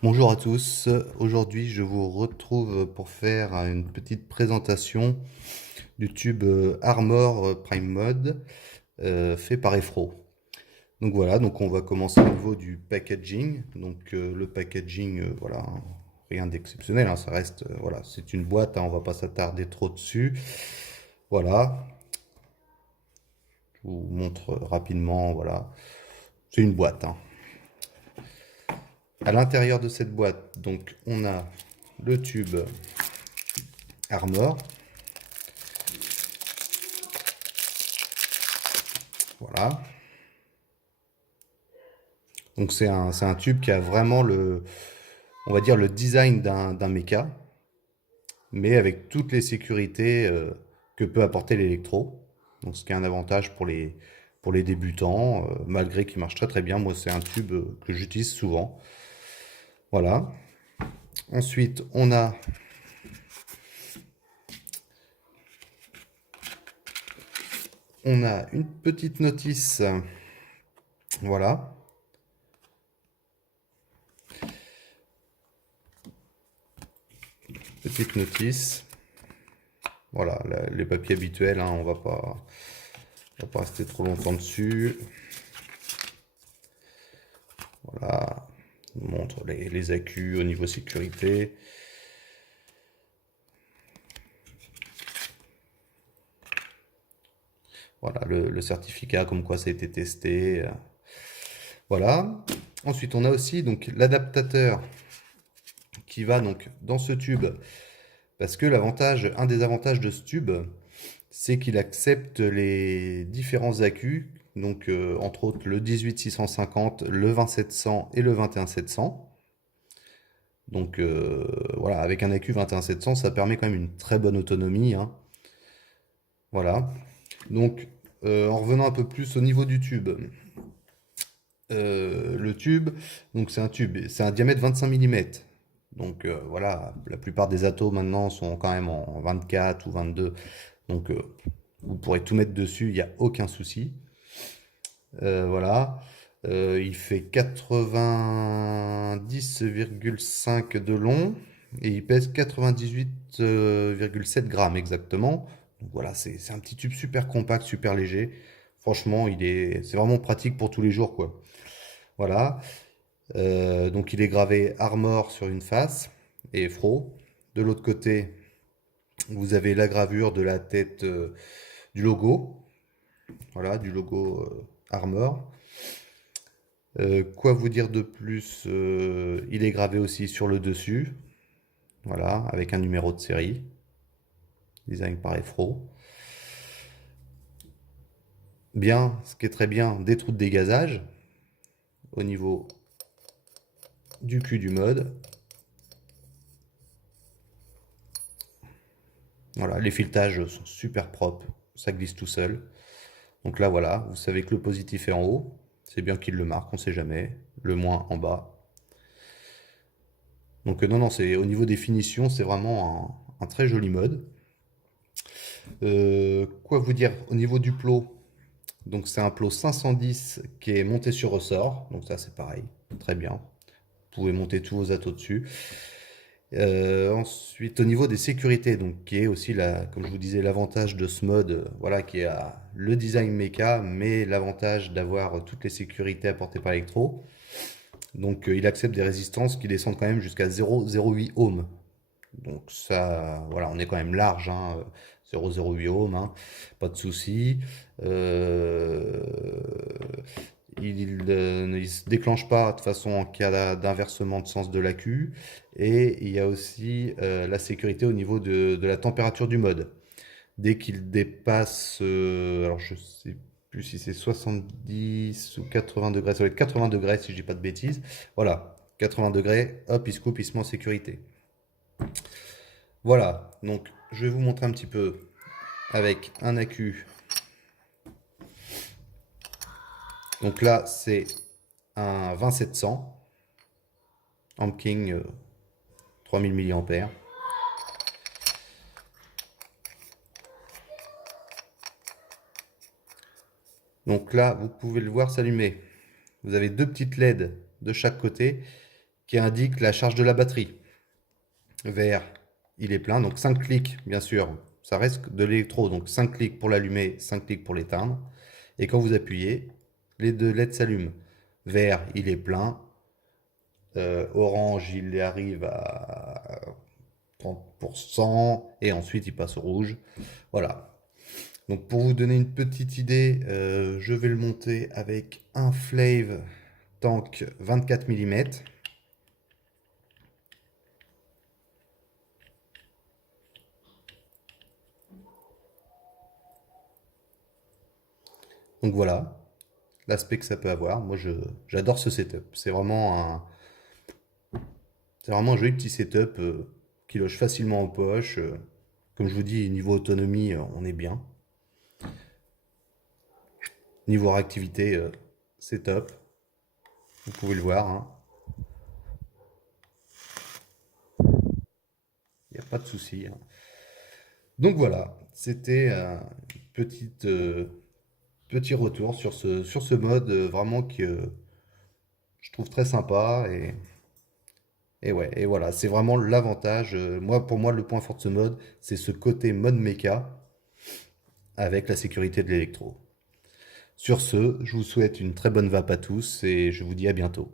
Bonjour à tous, aujourd'hui je vous retrouve pour faire une petite présentation du tube Armor Prime Mode fait par Efro. Donc voilà, donc on va commencer au niveau du packaging. Donc le packaging, voilà, hein, rien d'exceptionnel, hein, ça reste, voilà, c'est une boîte, hein, on va pas s'attarder trop dessus. Voilà, je vous montre rapidement, voilà, c'est une boîte, hein. À l'intérieur de cette boîte, donc on a le tube Armor. Voilà. Donc c'est un tube qui a vraiment on va dire le design d'un mecha, mais avec toutes les sécurités que peut apporter l'électro. Donc ce qui est un avantage pour les débutants, malgré qu'il marche très très bien. Moi c'est un tube que j'utilise souvent. Voilà. Ensuite on a une petite notice. Voilà. Petite notice. Voilà, les papiers habituels, hein, on va pas rester trop longtemps dessus. Voilà, on montre les accus au niveau sécurité. Voilà, le certificat comme quoi ça a été testé. Voilà. Ensuite, on a aussi donc l'adaptateur qui va donc dans ce tube. Parce que un des avantages de ce tube, c'est qu'il accepte les différents accus. Donc, entre autres, le 18650, le 20700 et le 21700. Donc voilà, avec un accu 21700, ça permet quand même une très bonne autonomie, hein. Voilà. Donc en revenant un peu plus au niveau du tube. Le tube, donc c'est un diamètre 25 mm. Donc voilà, la plupart des atos maintenant sont quand même en 24 ou 22. Donc vous pourrez tout mettre dessus, il n'y a aucun souci. Voilà. Il fait 90,5 de long et il pèse 98,7 grammes exactement. Donc voilà, c'est un petit tube super compact, super léger. Franchement, c'est vraiment pratique pour tous les jours, quoi. Voilà. Donc il est gravé Armor sur une face et Fro. De l'autre côté, vous avez la gravure de la tête du logo. Voilà, du logo Armor. Quoi vous dire de plus? Il est gravé aussi sur le dessus, voilà, avec un numéro de série, design par Efro. Bien, ce qui est très bien, des trous de dégazage au niveau du cul du mode. Voilà, les filetages sont super propres, ça glisse tout seul. Donc là, voilà, vous savez que le positif est en haut, c'est bien qu'il le marque, on sait jamais. Le moins en bas. Donc non, non, c'est au niveau des finitions, c'est vraiment un très joli mode. Quoi vous dire au niveau du plot? Donc c'est un plot 510 qui est monté sur ressort. Donc ça c'est pareil, très bien. Vous pouvez monter tous vos atos dessus. Ensuite au niveau des sécurités, donc qui est aussi comme je vous disais l'avantage de ce mode, voilà, qui a le design mecha, mais l'avantage d'avoir toutes les sécurités apportées par Electro. Donc il accepte des résistances qui descendent quand même jusqu'à 0,08 ohms. Donc ça, voilà, on est quand même large, hein, 0,08 ohms, hein, pas de souci. Euh, ne se déclenche pas de façon en cas d'inversement de sens de l'accu. Et il y a aussi la sécurité au niveau de la température du mode. Dès qu'il dépasse, alors je sais plus si c'est 70 ou 80 degrés, ça va être 80 degrés si je dis pas de bêtises. Voilà, 80 degrés, hop, il se coupe, il se met en sécurité. Voilà, donc je vais vous montrer un petit peu avec un accu. Donc là, c'est un 20700 Amking 3000 mAh. Donc là, vous pouvez le voir s'allumer. Vous avez deux petites LED de chaque côté qui indique la charge de la batterie. Vert, il est plein, donc 5 clics, bien sûr, ça reste de l'électro, donc 5 clics pour l'allumer, 5 clics pour l'éteindre. Et quand vous appuyez, les deux LED s'allument. Vert, il est plein. Orange, il arrive à 30%, et ensuite il passe au rouge. Voilà. Donc pour vous donner une petite idée, je vais le monter avec un Flave Tank 24 mm. Donc voilà l'aspect que ça peut avoir. Moi, j'adore ce setup. C'est vraiment un joli petit setup qui loge facilement en poche. Comme je vous dis, niveau autonomie, on est bien. Niveau réactivité, c'est top. Vous pouvez le voir, hein. Il n'y a pas de souci, hein. Donc voilà, c'était un petit retour sur ce mode vraiment que je trouve très sympa. Et ouais, et voilà, c'est vraiment l'avantage. Moi, pour moi, le point fort de ce mode, c'est ce côté mode méca avec la sécurité de l'électro. Sur ce, je vous souhaite une très bonne vape à tous et je vous dis à bientôt.